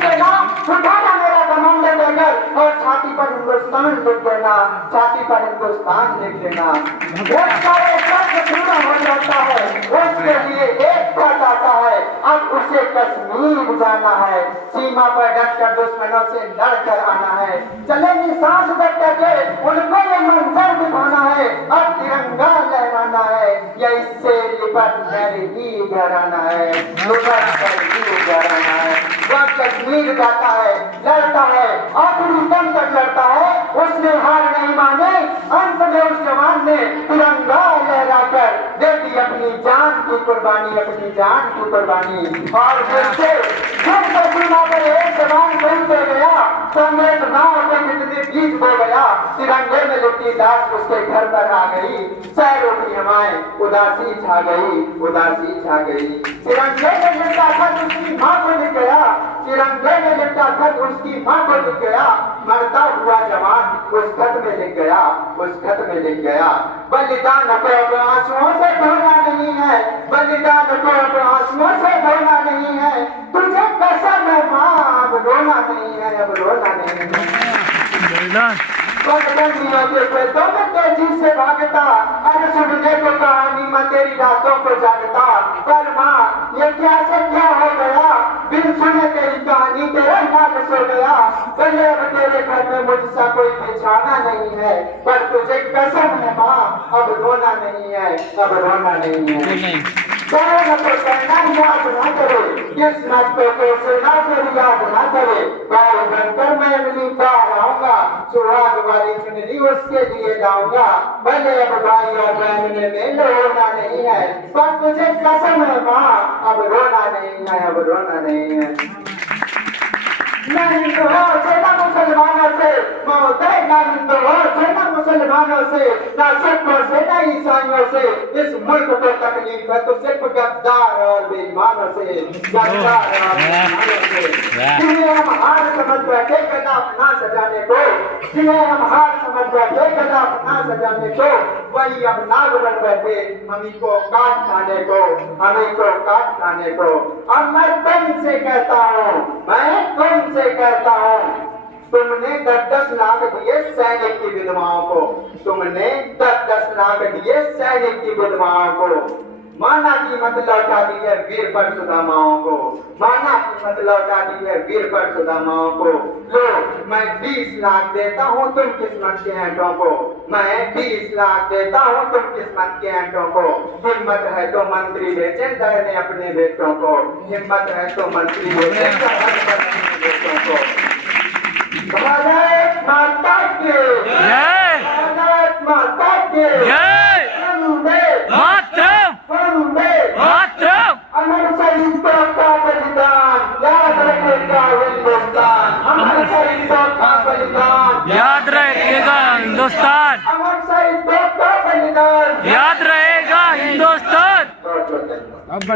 देना, उठाना मेरा कमांडर लेकर और छाती पर हिंदुस्तान लिख देना, छाती पर हिंदुस्तान लिख देना। एक सारे शब्द पूरा हो जाता है, उसके लिए एक बात आता है, अब उसे कश्मीर जाना है, सीमा पर डटकर दुश्मनों से लड़कर आना है, चलेंगी सांस के उनको ये मंजर दिखाना है, अब तिरंगा लहराना है, या इससे लिपट कर ही घर आना है, लिपट कर ही घर आना है। वह कश्मीर जाता है, लड़ता है, आखिरी दम तक लड़ता है, उसने हार नहीं माने, अंत में उस जवान ने तिरंगा लहराकर दे दी अपनी जान की कुर्बानी, अपनी जान की कुर्बानी। और जिससे सीमा पर एक जवान बोलते गया, संवेद नाव पे कितने बीज बो गया, तिरंगे में लिपटी लाश उसके घर पर आ गई, शहरों की हवाएं उदासी छा गई, उदासी छा गई। तिरंगे में लिपटा खत उसकी माँ को लिख गया, तिरंगे में लिपटा खत उसकी माँ को लिख गया, मरता हुआ जवान उस खत में लिख गया, उस खत में लिख गया। बलिदान को अब आंसुओं से धोना नहीं है, बलिदान को अब आंसुओं से धोना नहीं है, तुझे कसम है माँ अब रोना नहीं है, अब रोना नहीं है। पगडंडियों के पेटों में तेजी से भागता, अरे सुनने को कहानी मैं तेरी रातों को जागता, पर माँ ये क्या से क्या हो गया, बिन सुने तेरी कहानी तेरा नाक सो गया, भले अब तेरे घर में मुझसा कोई बिछाना नहीं है, पर तुझे कसम है माँ अब रोना नहीं है, अब रोना नहीं है। कहना तो कहना याद ना करे, किस्मत पे तो सेना तेरी याद ना करे, बाल बनकर मैं अगली बार आऊंगा, सुहाग वाली चुनरी उसके लिए लाऊंगा, भले अब भाई और बहन में मेल होना नहीं है, पर तुझे कसम है माँ अब रोना नहीं है, अब रोना नहीं है। ना हिंदू हो सेना मुसलमानों से मौतें, ना हिंदू हो सेना मुसलमानों से, ना सिख हो सेना ईसाइयों से, इस मुल्क को तकलीफ है तो सिर्फ गद्दार और बेईमानों से, गद्दार और बेईमानों से। जिन्हें हम हार समझ बैठे गदा अपना सजाने को, जिन्हें हम हार समझ बैठे गदा अपना सजाने को, वही अब नाग बन बैठे हमी को काट खाने को, हमी को काट खाने को। अब मैं तुमसे कहता हूँ, मैं तुमसे कहता हूँ, तुमने 10-10 लाख दिए सैनिक की विधवाओं को, तुमने 10-10 लाख दिए सैनिक की विधवाओं को, माना कीमत लौटा दी है वीर परशुरामाओं को, माना कीमत लौटा दी है वीर परशुरामाओं को। लो मैं 20 लाख देता हूँ तुम किस्मत के ऐंठों को, मैं 20 लाख देता हूँ तुम किस्मत के ऐंठों को, हिम्मत है तो मंत्री बेचे धरने अपने बेटों को, हिम्मत है तो मंत्री बेचे धरने अपने बेटों को। भारत माता के जय, भारत माता के जय, वंदे मातरम, वंदे मातरम। अमर शहीदों का बलिदान याद रखेगा हिंदुस्तान, अमर शहीदों का बलिदान याद रखेगा हिंदुस्तान।